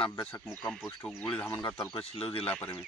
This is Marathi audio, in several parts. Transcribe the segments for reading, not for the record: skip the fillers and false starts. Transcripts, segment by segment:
आपण अभ्यासक मुक्काम पोस्ट गुळी धामणगाव तालुका शिल्लोड जिल्हा परभणी.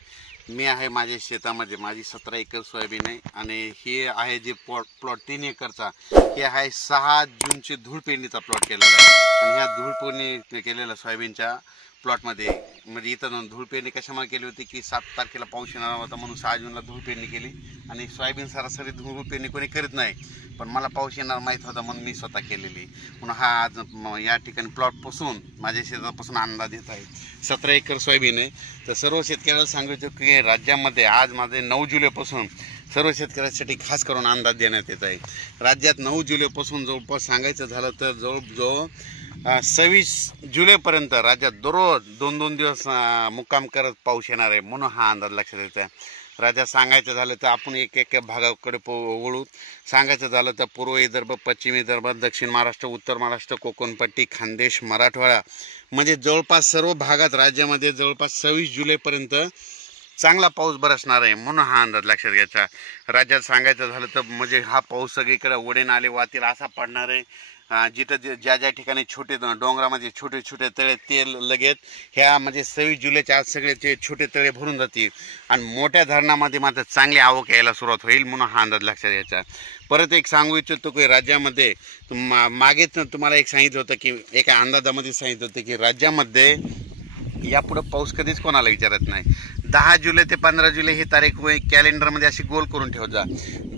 मी आहे माझ्या शेतामध्ये माझी 17 एकर सोयाबीन आहे आणि हे आहे जे प्लॉट 3 एकरचा हे आहे 6 जूनचे धूळ पेरणीचा प्लॉट केलेला आहे. आणि ह्या धूळ पेरणी केलेल्या सोयाबीनच्या प्लॉटमध्ये म्हणजे इथं धूळ पेरणी कशामुळे केली होती की 7 तारखेला पाऊस येणार होता म्हणून 6 जूनला धूळ पेरणी केली. आणि सोयाबीन सरासरी धूळ पेरणी कोणी करीत नाही, पण मला पाऊस येणार माहीत होता म्हणून मी स्वतः केलेली. म्हणून हा आज या ठिकाणी प्लॉटपासून माझ्या शेतापासून अंदाज येत आहे. 17 एकर सोयाबीन आहे. तर सर्व शेतकऱ्याला सांगायचं की राज्यामध्ये आज माझे 9 जुलैपासून सर्व शेतकऱ्यांसाठी खास करून अंदाज देण्यात येत आहे. राज्यात 9 जुलैपासून जवळपास सांगायचं झालं तर जवळजवळ 26 जुलैपर्यंत राज्यात दररोज 2-2 दिवस मुक्काम करत पाऊस येणार आहे म्हणून हा अंदाज लक्षात येत आहे. राज्यात सांगायचं झालं तर आपण एक भागाकडे वळू. सांगायचं झालं तर पूर्व विदर्भ, पश्चिम विदर्भ, दक्षिण महाराष्ट्र, उत्तर महाराष्ट्र, कोकणपट्टी, खानदेश, मराठवाडा म्हणजे जवळपास सर्व भागात राज्यामध्ये जवळपास 26 जुलैपर्यंत चांगला पाऊस बरसणार आहे म्हणून हा अंदाज लक्षात घ्यायचा. राज्यात सांगायचं झालं तर म्हणजे हा पाऊस सगळीकडे ओढे नाले वाहतील असा पडणार आहे. जिथं ज्या ठिकाणी छोटे डोंगरामध्ये छोटे छोटे तळे ते लगेच ह्या म्हणजे 26 जुलैच्या आज सगळे ते छोटे तळे भरून जातील आणि मोठ्या धरणामध्ये मात्र चांगली आवक यायला सुरुवात होईल म्हणून हा अंदाज लक्षात घ्यायचा. परत एक सांगू इच्छितो की राज्यामध्ये मागेच तुम्हाला एक सांगितलं होतं की एका अंदाजामध्ये सांगितलं होतं की राज्यामध्ये यापुढं पाऊस कधीच कोणाला विचारत नाही. 10 जुलै ते 15 जुलै ही तारीख कॅलेंडरमध्ये अशी गोल करून ठेवत जा.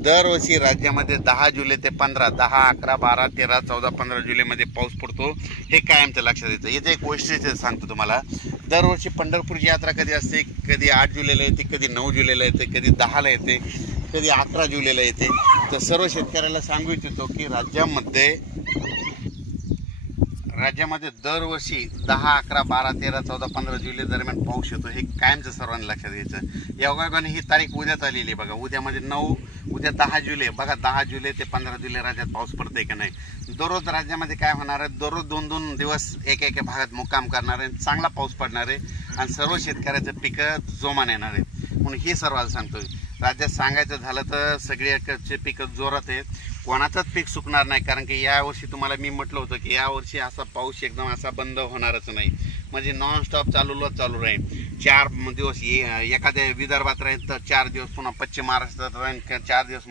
दरवर्षी राज्यामध्ये 10 जुलै ते 15, 10, 11, 12, 13, 14, 15 जुलैमध्ये पाऊस पडतो. हे कायमचं लक्षात येतं. याचं एक वैशिष्ट्य सांगतो तुम्हाला. दरवर्षी पंढरपूरची यात्रा कधी असते, कधी 8 जुलैला येते, कधी 9 जुलैला येते, कधी 10ला येते, कधी 11 जुलैला येते. तर सर्व शेतकऱ्याला सांगू इच्छितो की राज्यामध्ये दरवर्षी 10, 11, 12, 13, 14, 15 जुलै दरम्यान पाऊस येतो. हे कायमचं सर्वांनी लक्षात घ्यायचं. योगायोगाने ही तारीख उद्याच आलेली आहे बघा. उद्यामध्ये 9, उद्या 10 जुलै बघा. 10 जुलै ते 15 जुलै राज्यात पाऊस पडतोय का नाही. दररोज राज्यामध्ये काय होणार आहे, दररोज 2-2 दिवस एक भागात मुक्काम करणार आहे, चांगला पाऊस पडणार आहे आणि सर्व शेतकऱ्याचं पिकं जोमान येणार आहे म्हणून हे सर्वांना सांगतोय. राज्यात सांगायचं झालं तर सगळीकडचे पिकं जोरात आहेत, कोणाचंच पीक सुकणार नाही. कारण की यावर्षी तुम्हाला मी म्हटलं होतं की यावर्षी असा पाऊस एकदम असा बंद होणारच नाही, म्हणजे नॉनस्टॉप चालू राहील. 4 दिवस एखाद्या विदर्भात राहील तर 4 दिवस पुन्हा पश्चिम महाराष्ट्रात राहील, 4 दिवस